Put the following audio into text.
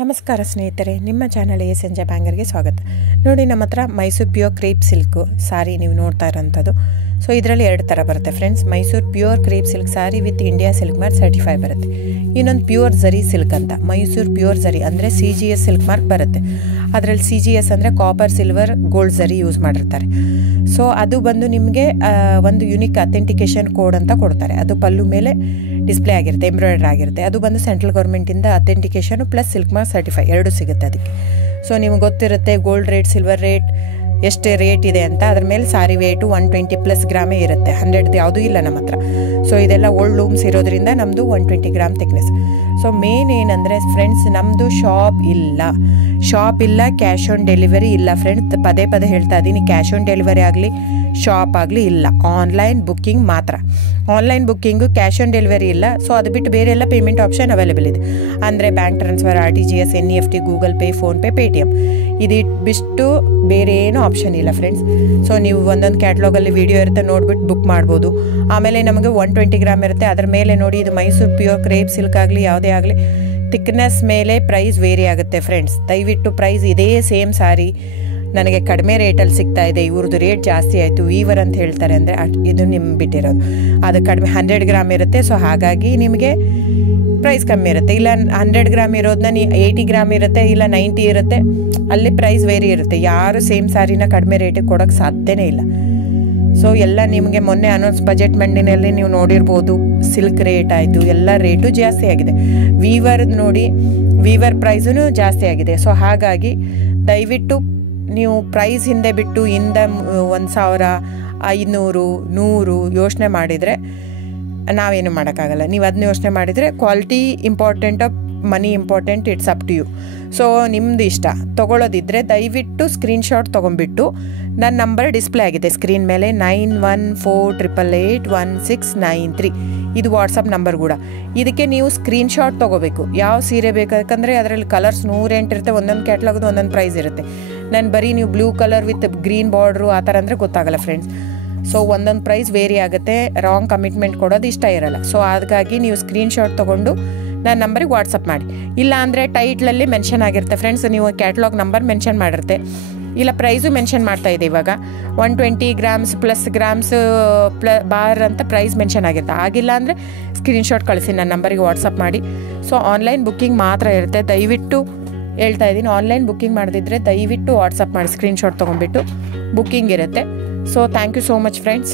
ನಮಸ್ಕಾರ ಸ್ನೇಹಿತರೆ, ನಿಮ್ಮ ಚಾನಲ್ ಸಂಜೆ ಬ್ಯಾಂಗರ್ಗೆ ಸ್ವಾಗತ. ನೋಡಿ, ನಮ್ಮ ಹತ್ರ ಮೈಸೂರು ಪ್ಯೂರ್ ಕ್ರೇಪ್ ಸಿಲ್ಕ್ ಸಾರಿ ನೀವು ನೋಡ್ತಾ ಇರೋಂಥದ್ದು. ಸೊ ಇದರಲ್ಲಿ ಎರಡು ಥರ ಬರುತ್ತೆ friends. Mysuru pure crepe silk sorry with India silk mark certify ಬರುತ್ತೆ. ಇನ್ನೊಂದು ಪ್ಯೂರ್ ಝರಿ ಸಿಲ್ಕ್ ಅಂತ, ಮೈಸೂರು ಪ್ಯೂರ್ ಝರಿ ಅಂದರೆ CGS ಸಿಲ್ಕ್ ಮಾರ್ಕ್ ಬರುತ್ತೆ. ಅದರಲ್ಲಿ CGS ಅಂದರೆ ಕಾಪರ್, ಸಿಲ್ವರ್, ಗೋಲ್ಡ್ ಝರಿ ಯೂಸ್ ಮಾಡಿರ್ತಾರೆ. ಸೊ ಅದು ಬಂದು ನಿಮಗೆ ಒಂದು ಯುನಿಕ್ ಅಥೆಂಟಿಕೇಷನ್ ಕೋಡ್ ಅಂತ ಕೊಡ್ತಾರೆ. ಅದು ಪಲ್ಲು ಮೇಲೆ ಡಿಸ್ಪ್ಲೇ ಆಗಿರುತ್ತೆ, ಎಂಬ್ರಾಯ್ಡ್ರಿ ಆಗಿರುತ್ತೆ. ಅದು ಬಂದು ಸೆಂಟ್ರಲ್ ಗೌರ್ಮೆಂಟಿಂದ ಅಥೆಂಟಿಕೇಷನು ಪ್ಲಸ್ ಸಿಲ್ಕ್ ಮಾರ್ಕ್ ಸರ್ಟಿಫೈ ಎರಡು ಸಿಗುತ್ತೆ ಅದಕ್ಕೆ. ಸೊ ನಿಮ್ಗೆ ಗೊತ್ತಿರುತ್ತೆ ಗೋಲ್ಡ್ ರೇಟ್, ಸಿಲ್ವರ್ ರೇಟ್ ಎಷ್ಟು ರೇಟ್ ಇದೆ ಅಂತ. ಅದ್ರ ಮೇಲೆ ಸಾರಿ ವೇಟು 120+ ಗ್ರಾಮೇ ಇರುತ್ತೆ, 100 ಯಾವುದೂ ಇಲ್ಲ ನಮ್ಮ ಹತ್ರ. ಸೊ ಇದೆಲ್ಲ ಓಲ್ಡ್ ಲೂಮ್ಸ್ ಇರೋದ್ರಿಂದ ನಮ್ಮದು 120 ಗ್ರಾಮ್ ಥಿಕ್ನೆಸ್. ಸೊ ಮೇನ್ ಏನಂದರೆ ಫ್ರೆಂಡ್ಸ್, ನಮ್ಮದು ಶಾಪ್ ಇಲ್ಲ, ಕ್ಯಾಶ್ ಆನ್ ಡೆಲಿವರಿ ಇಲ್ಲ ಫ್ರೆಂಡ್ಸ್. ಪದೇ ಹೇಳ್ತಾ ಇದ್ದೀನಿ, ಕ್ಯಾಶ್ ಆನ್ ಡೆಲಿವರಿ ಆಗಲಿ ಶಾಪ್ ಆಗಲಿ ಇಲ್ಲ, ಆನ್ಲೈನ್ ಬುಕ್ಕಿಂಗ್ ಮಾತ್ರ. Online booking, cash on delivery ಇಲ್ಲ. ಸೊ ಅದು ಬಿಟ್ಟು ಬೇರೆ ಎಲ್ಲ ಪೇಮೆಂಟ್ ಆಪ್ಷನ್ ಅವೈಲೇಬಲ್ ಇದೆ. ಅಂದರೆ bank transfer, RTGS, NEFT, Google pay, PhonePe, Paytm, ಇದು ಬಿಟ್ಟು ಬೇರೆ ಏನೂ ಆಪ್ಷನ್ ಇಲ್ಲ ಫ್ರೆಂಡ್ಸ್. ಸೊ ನೀವು ಒಂದೊಂದು ಕ್ಯಾಟ್ಲಾಗಲ್ಲಿ ವೀಡಿಯೋ ಇರುತ್ತೆ, ನೋಡ್ಬಿಟ್ಟು ಬುಕ್ ಮಾಡ್ಬೋದು. ಆಮೇಲೆ ನಮಗೆ 120 ಗ್ರಾಮ್ ಇರುತ್ತೆ. ಅದ್ರ ಮೇಲೆ ನೋಡಿ, ಇದು ಮೈಸೂರು ಪ್ಯೂರ್ ಕ್ರೇಪ್ ಸಿಲ್ಕ್ ಆಗಲಿ ಯಾವುದೇ ಆಗಲಿ ಥಿಕ್ನೆಸ್ ಮೇಲೆ ಪ್ರೈಸ್ ವೇರಿ ಆಗುತ್ತೆ ಫ್ರೆಂಡ್ಸ್. ದಯವಿಟ್ಟು ಪ್ರೈಸ್ ಇದೇ ಸೇಮ್ ಸಾರಿ ನನಗೆ ಕಡಿಮೆ ರೇಟಲ್ಲಿ ಸಿಗ್ತಾ ಇದೆ, ಇವ್ರದ್ದು ರೇಟ್ ಜಾಸ್ತಿ ಆಯಿತು ವೀವರ್ ಅಂತ ಹೇಳ್ತಾರೆ ಅಂದರೆ ಇದು ನಿಮ್ಗೆ ಬಿಟ್ಟಿರೋದು. ಅದು ಕಡಿಮೆ 100 ಗ್ರಾಮ್ ಇರುತ್ತೆ. ಸೊ ಹಾಗಾಗಿ ನಿಮಗೆ ಪ್ರೈಸ್ ಕಮ್ಮಿ ಇರುತ್ತೆ. ಇಲ್ಲ 100 ಗ್ರಾಮ್ ಇರೋದನ್ನ 80 ಗ್ರಾಮ್ ಇರುತ್ತೆ, ಇಲ್ಲ 90 ಇರುತ್ತೆ, ಅಲ್ಲಿ ಪ್ರೈಸ್ ವೇರಿ ಇರುತ್ತೆ. ಯಾರು ಸೇಮ್ ಸಾರಿನ ಕಡಿಮೆ ರೇಟಿಗೆ ಕೊಡೋಕ್ಕೆ ಸಾಧ್ಯನೇ ಇಲ್ಲ. ಸೊ ಎಲ್ಲ ನಿಮಗೆ ಮೊನ್ನೆ ಅನೌನ್ಸ್ ಬಜೆಟ್ ಮಂಡಿನಲ್ಲಿ ನೀವು ನೋಡಿರ್ಬೋದು, ಸಿಲ್ಕ್ ರೇಟ್ ಆಯಿತು, ಎಲ್ಲ ರೇಟು ಜಾಸ್ತಿ ಆಗಿದೆ. ವೀವರ್ದು ನೋಡಿ, ವೀವರ್ ಪ್ರೈಸೂ ಜಾಸ್ತಿ ಆಗಿದೆ. ಸೊ ಹಾಗಾಗಿ ದಯವಿಟ್ಟು ನೀವು ಪ್ರೈಸ್ ಹಿಂದೆ ಬಿಟ್ಟು 1,000, 500, 100 ಯೋಚನೆ ಮಾಡಿದರೆ ನಾವೇನು ಮಾಡೋಕ್ಕಾಗಲ್ಲ. ನೀವು ಅದನ್ನ ಯೋಚನೆ ಮಾಡಿದರೆ quality important, money important, it's up to you. So ನಿಮ್ಮದು ಇಷ್ಟ. ತೊಗೊಳ್ಳೋದಿದ್ದರೆ ದಯವಿಟ್ಟು ಸ್ಕ್ರೀನ್ಶಾಟ್ ತೊಗೊಂಡ್ಬಿಟ್ಟು ನನ್ನ ನಂಬರ್ ಡಿಸ್ಪ್ಲೇ ಆಗಿದೆ ಸ್ಕ್ರೀನ್ ಮೇಲೆ, 9148881693. ಇದು ವಾಟ್ಸಪ್ ನಂಬರ್ ಕೂಡ. ಇದಕ್ಕೆ ನೀವು ಸ್ಕ್ರೀನ್ಶಾಟ್ ತೊಗೋಬೇಕು. ಯಾವ ಸೀರೆ ಬೇಕಂದರೆ ಅದರಲ್ಲಿ ಕಲರ್ಸ್ 108 ಇರುತ್ತೆ, ಒಂದೊಂದು ಕ್ಯಾಟ್ಲಾಗದು ಒಂದೊಂದು ಪ್ರೈಸ್ ಇರುತ್ತೆ. ನಾನು ಬರೀ ನೀವು blue colour with green border ಆ ಥರ ಅಂದರೆ ಗೊತ್ತಾಗಲ್ಲ ಫ್ರೆಂಡ್ಸ್. ಸೊ ಒಂದೊಂದು ಪ್ರೈಸ್ ವೇರಿ ಆಗುತ್ತೆ, ರಾಂಗ್ ಕಮಿಟ್ಮೆಂಟ್ ಕೊಡೋದು ಇಷ್ಟ ಇರಲ್ಲ. ಸೊ ಹಾಗಾಗಿ ನೀವು ಸ್ಕ್ರೀನ್ಶಾಟ್ ತೊಗೊಂಡು ನನ್ನ ನಂಬರಿಗೆ ವಾಟ್ಸಪ್ ಮಾಡಿ. ಇಲ್ಲ ಅಂದರೆ ಟೈಟ್ಲಲ್ಲಿ ಮೆನ್ಷನ್ ಆಗಿರುತ್ತೆ ಫ್ರೆಂಡ್ಸ್, ನೀವು ಕ್ಯಾಟ್ಲಾಗ್ ನಂಬರ್ ಮೆನ್ಷನ್ ಮಾಡಿರುತ್ತೆ, ಇಲ್ಲ ಪ್ರೈಸು ಮೆನ್ಷನ್ ಮಾಡ್ತಾ ಇದೆ. ಇವಾಗ 120 ಗ್ರಾಮ್ಸ್ ಪ್ಲಸ್ ಗ್ರಾಮ್ಸ್ ಬಾರ್ ಅಂತ ಪ್ರೈಸ್ ಮೆನ್ಷನ್ ಆಗಿರುತ್ತೆ. ಆಗಿಲ್ಲ ಅಂದರೆ ಸ್ಕ್ರೀನ್ಶಾಟ್ ಕಳಿಸಿ ನನ್ನ ನಂಬರಿಗೆ ವಾಟ್ಸಪ್ ಮಾಡಿ. ಸೊ ಆನ್ಲೈನ್ ಬುಕ್ಕಿಂಗ್ ಮಾತ್ರ ಇರುತ್ತೆ. ದಯವಿಟ್ಟು ಹೇಳ್ತಾ ಇದ್ದೀನಿ, ಆನ್ಲೈನ್ ಬುಕ್ಕಿಂಗ್ ಮಾಡದಿದ್ದರೆ ದಯವಿಟ್ಟು ವಾಟ್ಸಪ್ ಮಾಡಿ, ಸ್ಕ್ರೀನ್ಶಾಟ್ ತೊಗೊಂಡ್ಬಿಟ್ಟು ಬುಕ್ಕಿಂಗ್ ಇರುತ್ತೆ. So thank you so much friends.